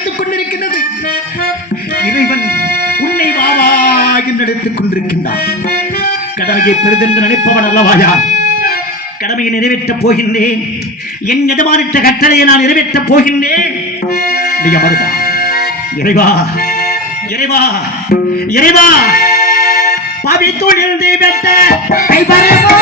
அழைத்துக் கொண்டிருக்கின்றது. இறைவன் உன்னை வாவா என்று அழைத்துக் கொண்டிருக்கின்றான். கடமையை பெரிதென்று நினைப்பவன் அல்லவாயா? கடமையை நிறைவேற்றப் போகின்றேன். என் எஜமானிட்ட கட்டளையை நான் நிறைவேற்றப் போகின்றேன். நீ அமருவா. இறைவா, இறைவா, இறைவா, பாவி தொழில் தெய்வத்த கைபரமோ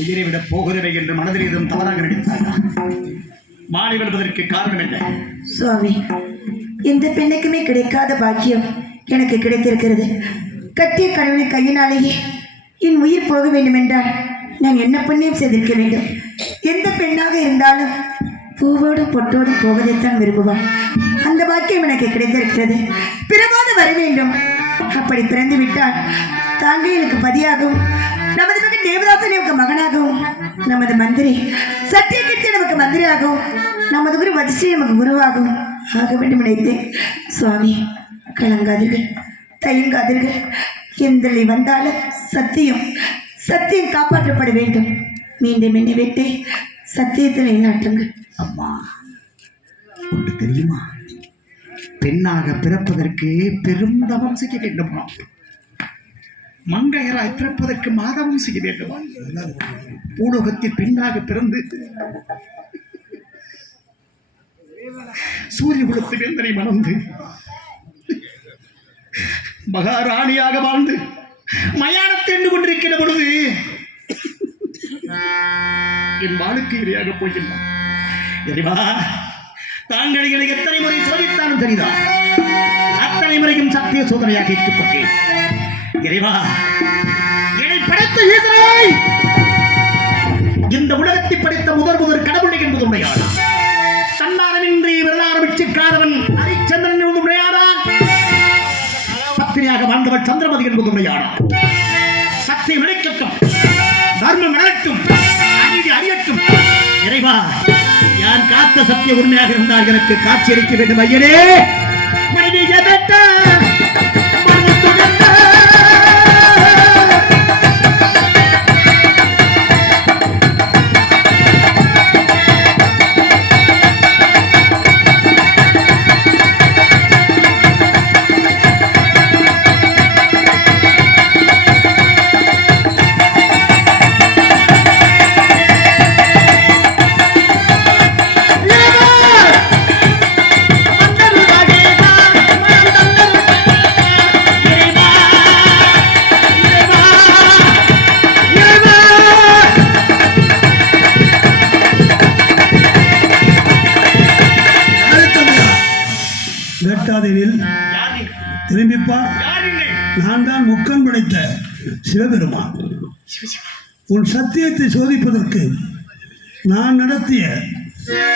உயிரை விட போகிறவை என்று மனதில் ஏதும் தவறாக நினைத்தாரா? மாலை வருவதற்கு காரணம் என்ன? சுவாமி, எந்த பெண்ணுக்குமே கிடைக்காத பாக்கியம் எனக்கு கிடைத்திருக்கிறது. கட்டிய கடவுளின் கையினாலேயே என் உயிர் போக வேண்டும் என்றால் நான் என்ன புண்ணியம் செய்திருக்க வேண்டும்? எந்த பெண்ணாக இருந்தாலும் பூவோடு பொட்டோடு போவதைத்தான் விரும்புவாள். அந்த பாக்கியம் எனக்கு கிடைத்திருக்கிறது. பிறவாது வர வேண்டும். அப்படி பிறந்து விட்டால் தாங்கள் எனக்கு பதியாகவும், நமது மகன் தேவதாசன் நமக்கு மகனாகவும், நமது மந்திரி சத்தியகீர்த்தி நமக்கு மந்திரியாகவும், நமது குரு வஜ்ஜி நமக்கு குருவாகவும் ஆக வேண்டும் நினைத்தேன். சுவாமி, கலங்காதீர்கள், தயங்காதீர்கள். எந்த வந்தாலும் சத்தியம் சத்தியம் காப்பாற்றப்பட வேண்டும். மீண்டும் என்னை விட்டு சத்தியத்தை நிலைநாட்டுங்கள். அம்மா, ஒன்று தெரியுமா? பெண்ணாக பிறப்பதற்கு பெரும் தவம் செய்ய வேண்டுமா? மங்கையராய் பிறப்பதற்கு மாதவம் செய்ய வேண்டுமா? பூலோகத்தில் பெண்ணாக பிறந்து சூரிய குலத்து வேந்தனை மணந்து மகாராணியாக வாழ்ந்து மயானத்தை எண்ணு கொண்டிருக்கிற பொழுது என் வாழ்க்கை இரையாக போகின்றான். இறைவா, தாங்கள் என்னை எத்தனை முறை சோதித்தாலும் தெரியுதா, அத்தனை முறையும் சத்திய சோதனையாக ஏற்றுக்கொண்டேன். இறைவா, என்னை படைத்த ஈசனை, இந்த உலகத்தை படைத்த முதல் கடவுளை என்பது உண்மையாடா? தன்னாரமின்றி விரலாரமிச்சிக்காதவன் ஹரிச்சந்திரன் என்பது உண்மையாடா? பத்தினியாக வாழ்ந்தவள் சந்திரமதி என்பது உண்மையாடா? சத்தியம் நிலைக்கட்டும், தர்மம் நடக்கும், அநீதி அறியட்டும். இறைவா, யான் காத்த சத்திய உண்மையாக இருந்தால் எனக்கு காட்சி அளிக்க வேண்டும். ஐயனே, திரும்பிப்பா, நான் தான் முக்கன் படைத்த சிவபெருமான். உன் சத்தியத்தை சோதிப்பதற்கு நான் நடத்திய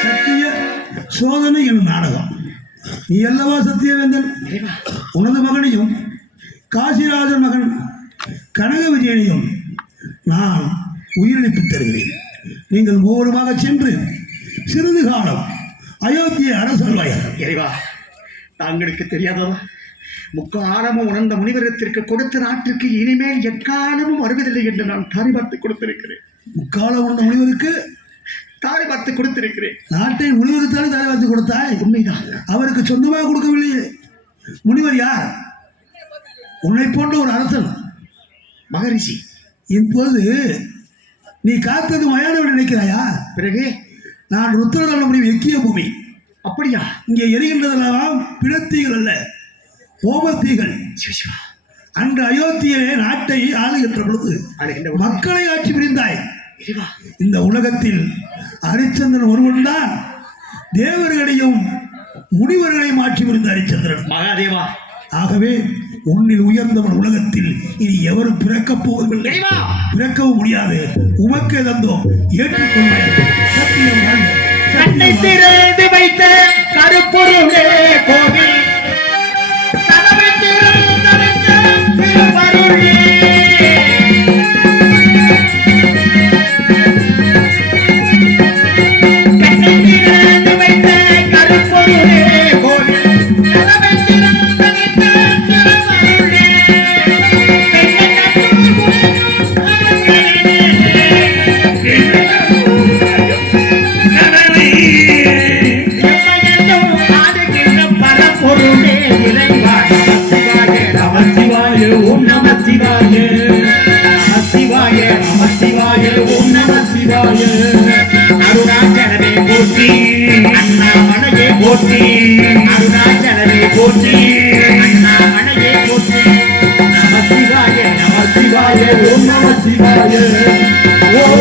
சத்திய சோதனை எனும் நாடகம். நீ அல்லவா சத்தியவேந்தன்? இறைவா, உனது மகனையும் காசிராஜன் மகன் கனக விஜயனையும் நான் உயிரிழப்பு தருகிறேன். நீங்கள் மூவருமாக சென்று சிறிது காலம் அயோத்தியை அரசல்வாயாக. இறைவா, தாங்களுக்கு தெரியாதவா, முக்காலமும் உணர்ந்த முனிவரத்திற்கு கொடுத்த நாட்டிற்கு இனிமேல் எக்காலமும் வருவதில்லை என்று நான் தாரி பார்த்து கொடுத்திருக்கிறேன். முக்காலம் உணர்ந்த முனிவருக்கு தாரி பார்த்து கொடுத்திருக்கிறேன். நாட்டை முனிவருத்தானே தாரி பார்த்து கொடுத்தாய். உண்மைதான். அவருக்கு சொந்தமாக கொடுக்கவில்லையே. முனிவர் யார்? உன்னை போன்ற ஒரு அரசன், மகரிஷி. இப்போது நீ காத்தது மயானம் நினைக்கிறாயா? பிறகு நான் ருத்ரதண்ட முடிவு எக்கிய பூமி. அப்படியா? இங்கே எரிகின்றதெல்லாம் பிணத்தீகள் அல்ல, கோபத்தீகள். சிவசிவா, அன்று அயோத்தியிலே நாட்டை ஆளுகின்ற பொழுது மக்களை ஆட்சி புரிந்தாய். இறைவா, இந்த உலகத்தில் ஹரிச்சந்திரன் ஒருவன் தான் தேவர்களையும் முனிவர்களையும் ஆட்சி புரிந்த ஹரிச்சந்திரன். மகாதேவா, ஆகவே உன்னில் உயர்ந்தவன் உலகத்தில் இனி எவரும் பிறக்கப் போவதில்லை, இறைவா, பிறக்கவும் முடியாது. உமக்கே தந்தோம், ஏற்றுக்கொள்வாய். சத்தியம் வாழ்க. கண்ணை திறந்து வைத்த கருப்பொருளே கோவில், கதவை திறந்து வைத்த திருவருளே. கண்ணை திறந்து வைத்த கருப்பொருளே கோவில், கதவை திறந்து வைத்த திருவருளே. பரப்பொருளே இறைவா, நம சிவாய, ஓம் நம சிவாய, நம சிவாய, நம சிவாய, ஓம் நம சிவாய. அருணாச்சலமே போற்றி, அண்ணாமலையே போற்றி, அருணாச்சலமே போற்றி, அண்ணாமலையே போற்றி. நம சிவாய, நம சிவாய, ஓம் நம சிவாய, ஓம்